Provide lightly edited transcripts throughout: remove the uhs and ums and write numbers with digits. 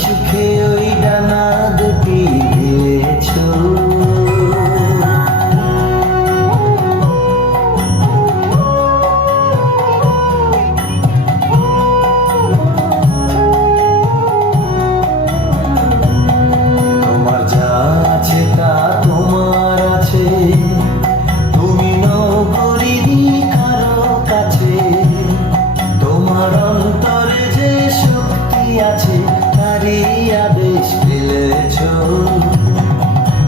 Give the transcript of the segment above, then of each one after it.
সুখে ওই ডানা দুটি দিয়েছ। তোমার যা আছে তা তোমার আছে, তুমি নও গরিবি কারো কাছে। তোমার অন্তরে যে শক্তি আছে তারই আদেশ ফেলেছ।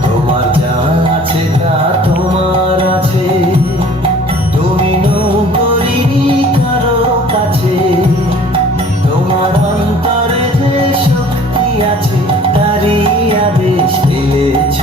তোমার যা আছে তা তোমার আছে, তুমি নও গরিবি কারো কাছে। তোমার অন্তরে যে শক্তি আছে তারই আদেশ ফেলেছ।